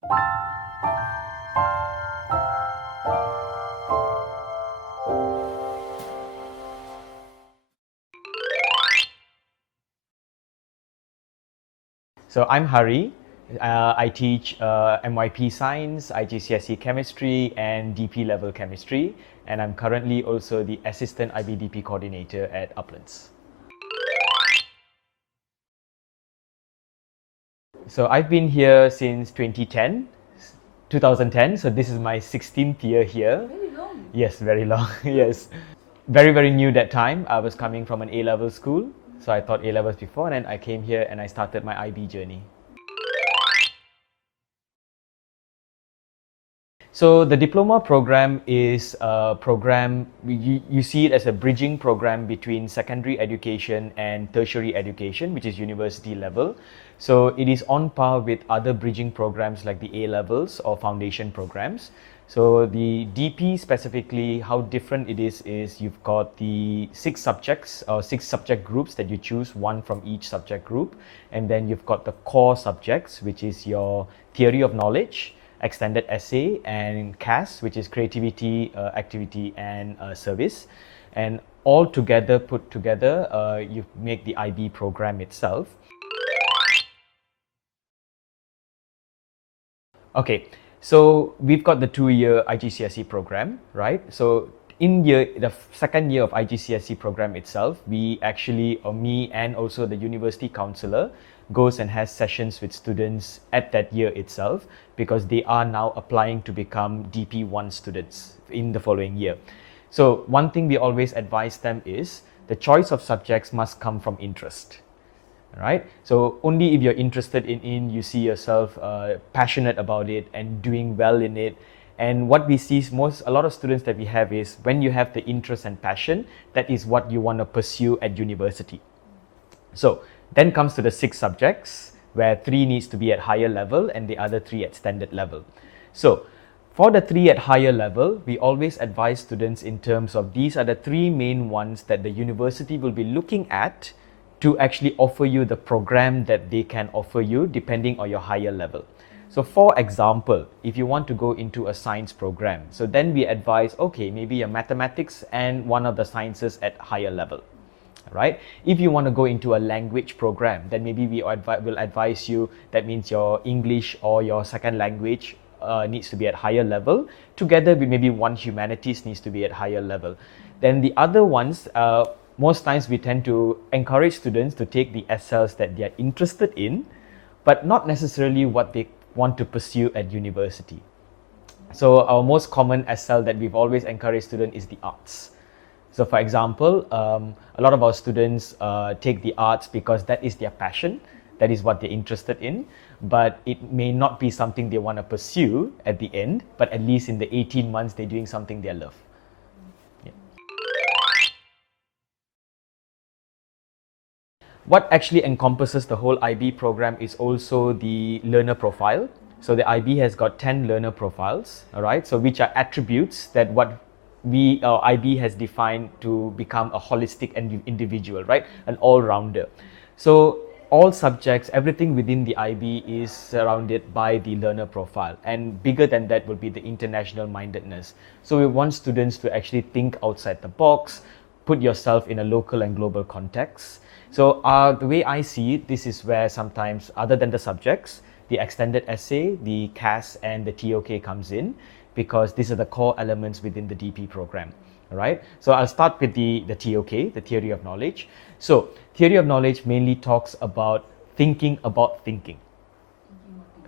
So I'm Hari. I teach MYP Science, IGCSE Chemistry, and DP level Chemistry, and I'm currently also the Assistant IBDP Coordinator at Uplands. So I've been here since 2010, so this is my 16th year here. Very long. Yes, very long, yes. Very new that time. I was coming from an A-level school, so I taught A-levels before, and then I came here and I started my IB journey. So the diploma program is a program, you see it as a bridging program between secondary education and tertiary education, which is university level. So it is on par with other bridging programs like the A-levels or foundation programs. So the DP specifically, how different it is you've got the 6 subjects or 6 subject groups that you choose, one from each subject group. And then you've got the core subjects, which is your theory of knowledge, extended essay, and CAS, which is creativity, activity, and service. And all together, put together, you make the IB program itself. Okay, so we've got the 2-year IGCSE program, right? So in the second year of IGCSE program itself, we actually, or me and also the university counselor, goes and has sessions with students at that year itself, because they are now applying to become DP1 students in the following year. So one thing we always advise them is the choice of subjects must come from interest, right? So only if you're interested in you see yourself passionate about it and doing well in it. And what we see is a lot of students that we have is when you have the interest and passion, that is what you want to pursue at university. So then comes to the 6 subjects, where 3 needs to be at higher level and the other 3 at standard level. So for the 3 at higher level, we always advise students in terms of these are the 3 main ones that the university will be looking at to actually offer you the program that they can offer you depending on your higher level. So for example, if you want to go into a science program, so then we advise, okay, maybe a mathematics and one of the sciences at higher level. Right? If you want to go into a language program, then maybe we will advise you, that means your English or your second language needs to be at higher level. Together with maybe one humanities needs to be at higher level. Then the other ones, most times we tend to encourage students to take the SLs that they are interested in, but not necessarily what they want to pursue at university. So our most common SL that we've always encouraged students is the arts. So for example, a lot of our students take the arts because that is their passion, that is what they're interested in, but it may not be something they want to pursue at the end, but at least in the 18 months they're doing something they love. Yeah. What actually encompasses the whole IB program is also the learner profile. So the IB has got 10 learner profiles, all right, so which are attributes that what IB has defined to become a holistic individual, right? An all-rounder. So all subjects, everything within the IB is surrounded by the learner profile, and bigger than that will be the international mindedness. So we want students to actually think outside the box, put yourself in a local and global context. So the way I see it, this is where sometimes, other than the subjects, the extended essay, the CAS, and the TOK comes in, because these are the core elements within the DP program, right? So I'll start with the TOK, the theory of knowledge. So theory of knowledge mainly talks about thinking about thinking.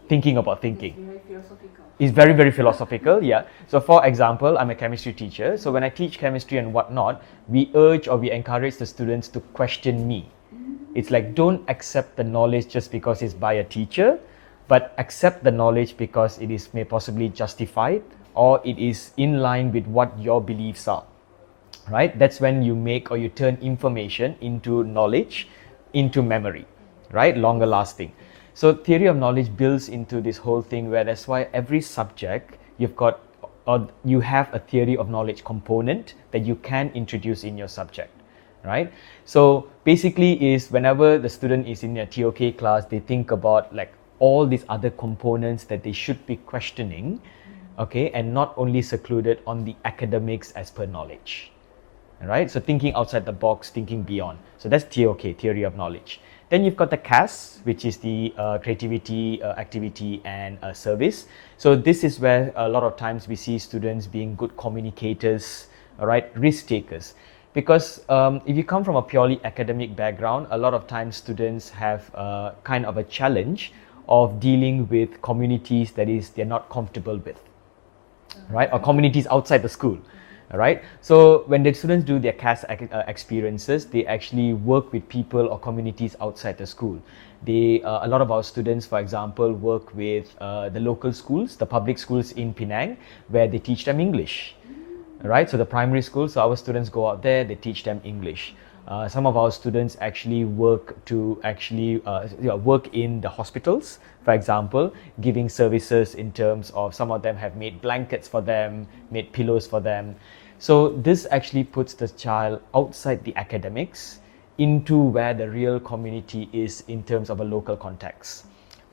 Thinking about thinking. It's very philosophical. It's very philosophical, yeah. So for example, I'm a chemistry teacher. So when I teach chemistry and whatnot, we urge or we encourage the students to question me. It's like, don't accept the knowledge just because it's by a teacher, but accept the knowledge because it is may possibly justified or it is in line with what your beliefs are, right? That's when you make or you turn information into knowledge, into memory, right? Longer lasting. So theory of knowledge builds into this whole thing where that's why every subject you've got, or you have a theory of knowledge component that you can introduce in your subject, right? So basically is whenever the student is in a TOK class, they think about like all these other components that they should be questioning, okay, and not only secluded on the academics as per knowledge. All right, so thinking outside the box, thinking beyond. So that's TOK, theory of knowledge. Then you've got the CAS, which is the creativity, activity, and service. So this is where a lot of times we see students being good communicators, all right, risk takers. Because if you come from a purely academic background, a lot of times students have kind of a challenge of dealing with communities that is they're not comfortable with, right, or communities outside the school. All right. So when the students do their CAS experiences, they actually work with people or communities outside the school. They, a lot of our students, for example, work with the local schools, the public schools in Penang, where they teach them English. All right. So the primary schools, so our students go out there, they teach them English. Some of our students actually work to work in the hospitals, for example, giving services in terms of some of them have made blankets for them, made pillows for them. So this actually puts the child outside the academics into where the real community is in terms of a local context.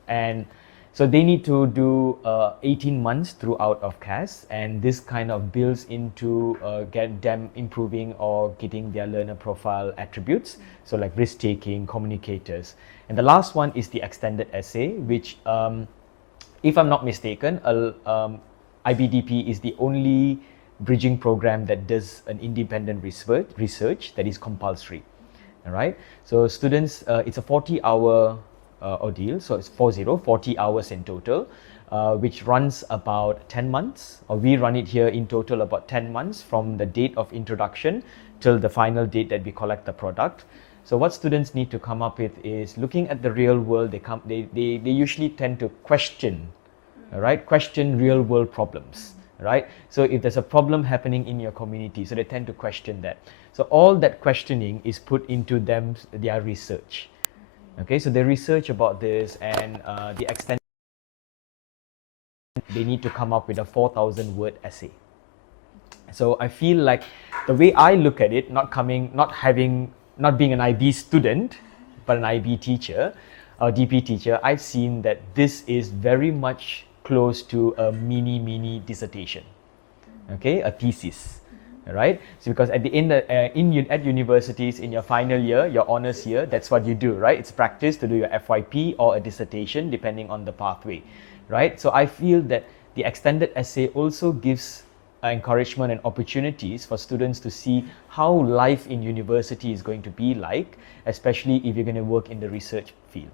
And so they need to do 18 months throughout of CAS, and this kind of builds into get them improving or getting their learner profile attributes, so like risk-taking, communicators. And the last one is the extended essay, which, if I'm not mistaken, IBDP is the only bridging program that does an independent research that is compulsory. All right, so students, it's a 40-hour ordeal, so it's 40 hours in total, which runs about 10 months, or we run it here in total about 10 months from the date of introduction till the final date that we collect the product. So what students need to come up with is looking at the real world. They usually tend to question, all right, question real world problems, right? So if there's a problem happening in your community, so they tend to question that. So all that questioning is put into their research. Okay, so they research about this, and the extent they need to come up with a 4,000-word essay. So I feel like the way I look at it, not being an IB student, but an IB teacher, or DP teacher, I've seen that this is very much close to a mini dissertation, okay, a thesis. Right? So because at the end, at universities, in your final year, your honors year, that's what you do, right? It's practice to do your FYP or a dissertation, depending on the pathway, right? So I feel that the extended essay also gives encouragement and opportunities for students to see how life in university is going to be like, especially if you're going to work in the research field.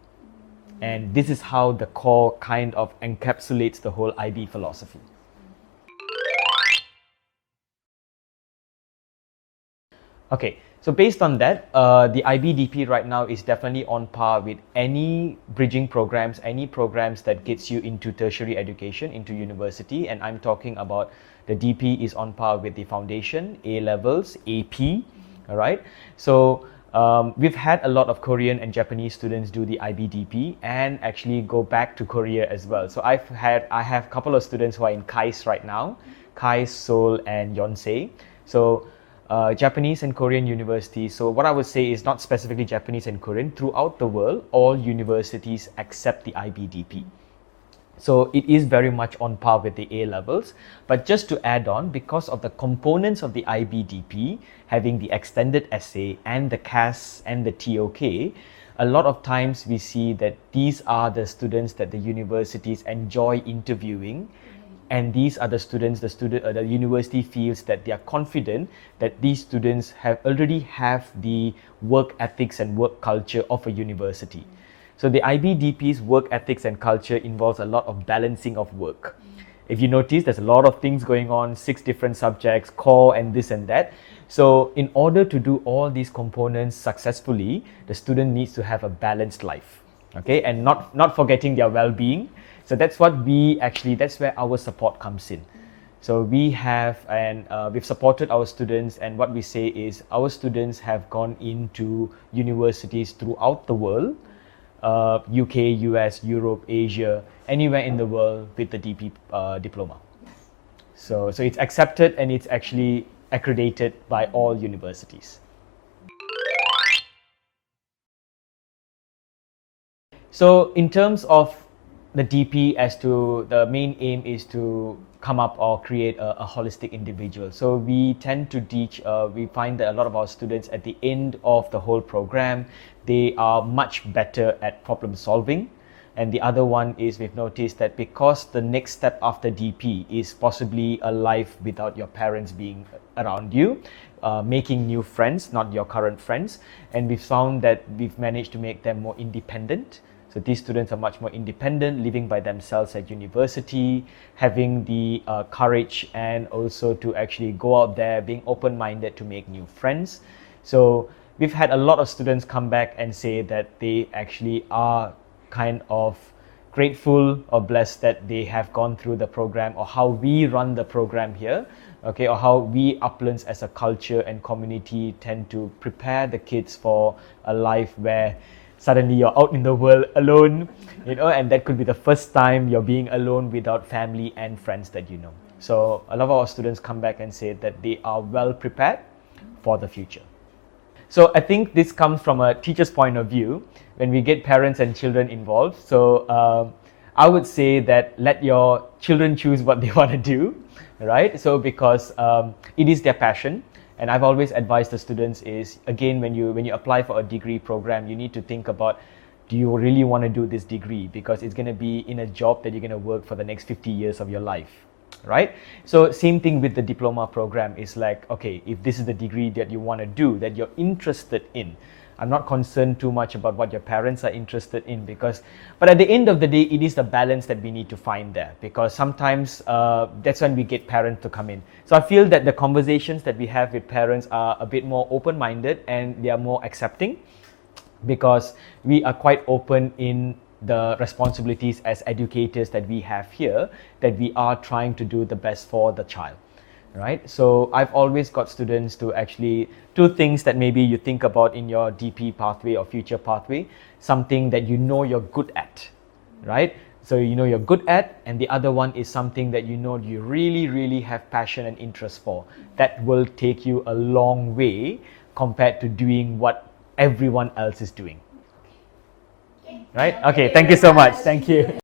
And this is how the core kind of encapsulates the whole IB philosophy. Okay, so based on that, the IBDP right now is definitely on par with any bridging programs, any programs that gets you into tertiary education, into university, and I'm talking about the DP is on par with the foundation, A-levels, AP, all right? So we've had a lot of Korean and Japanese students do the IBDP and actually go back to Korea as well. So I have a couple of students who are in KAIS right now, KAIS, Seoul, and Yonsei. So Japanese and Korean universities. So what I would say is not specifically Japanese and Korean. Throughout the world, all universities accept the IBDP. So it is very much on par with the A-levels. But just to add on, because of the components of the IBDP, having the extended essay and the CAS and the TOK, a lot of times we see that these are the students that the universities enjoy interviewing. And these are the students, the university feels that they are confident that these students already have the work ethics and work culture of a university. So the IBDP's work ethics and culture involves a lot of balancing of work. If you notice, there's a lot of things going on, 6 different subjects, core and this and that. So in order to do all these components successfully, the student needs to have a balanced life, okay, and not forgetting their well-being. So that's what that's where our support comes in. So we have, and we've supported our students, and what we say is our students have gone into universities throughout the world, UK, US, Europe, Asia, anywhere in the world with the DP diploma. So it's accepted and it's actually accredited by all universities. So in terms of the DP as to the main aim is to come up or create a holistic individual. So we tend to teach, we find that a lot of our students at the end of the whole program, they are much better at problem solving. And the other one is we've noticed that because the next step after DP is possibly a life without your parents being around you, making new friends, not your current friends. And we've found that we've managed to make them more independent. So these students are much more independent, living by themselves at university, having the courage and also to actually go out there, being open-minded to make new friends. So we've had a lot of students come back and say that they actually are kind of grateful or blessed that they have gone through the program, or how we run the program here, okay, or how we Uplands as a culture and community tend to prepare the kids for a life where suddenly you're out in the world alone, you know, and that could be the first time you're being alone without family and friends that you know. So a lot of our students come back and say that they are well prepared for the future. So I think this comes from a teacher's point of view when we get parents and children involved. So I would say that let your children choose what they want to do, right? So because it is their passion. And I've always advised the students is, again, when you apply for a degree program, you need to think about, do you really want to do this degree? Because it's going to be in a job that you're going to work for the next 50 years of your life, right? So same thing with the diploma program is like, okay, if this is the degree that you want to do, that you're interested in, I'm not concerned too much about what your parents are interested in, but at the end of the day, it is the balance that we need to find there, because sometimes that's when we get parents to come in. So I feel that the conversations that we have with parents are a bit more open-minded and they are more accepting, because we are quite open in the responsibilities as educators that we have here, that we are trying to do the best for the child. Right? So I've always got students to actually do things that maybe you think about in your DP pathway or future pathway, something that you know you're good at, right? So you know you're good at, and the other one is something that you know you really, really have passion and interest for. That will take you a long way compared to doing what everyone else is doing. Right? Okay, thank you so much. Thank you.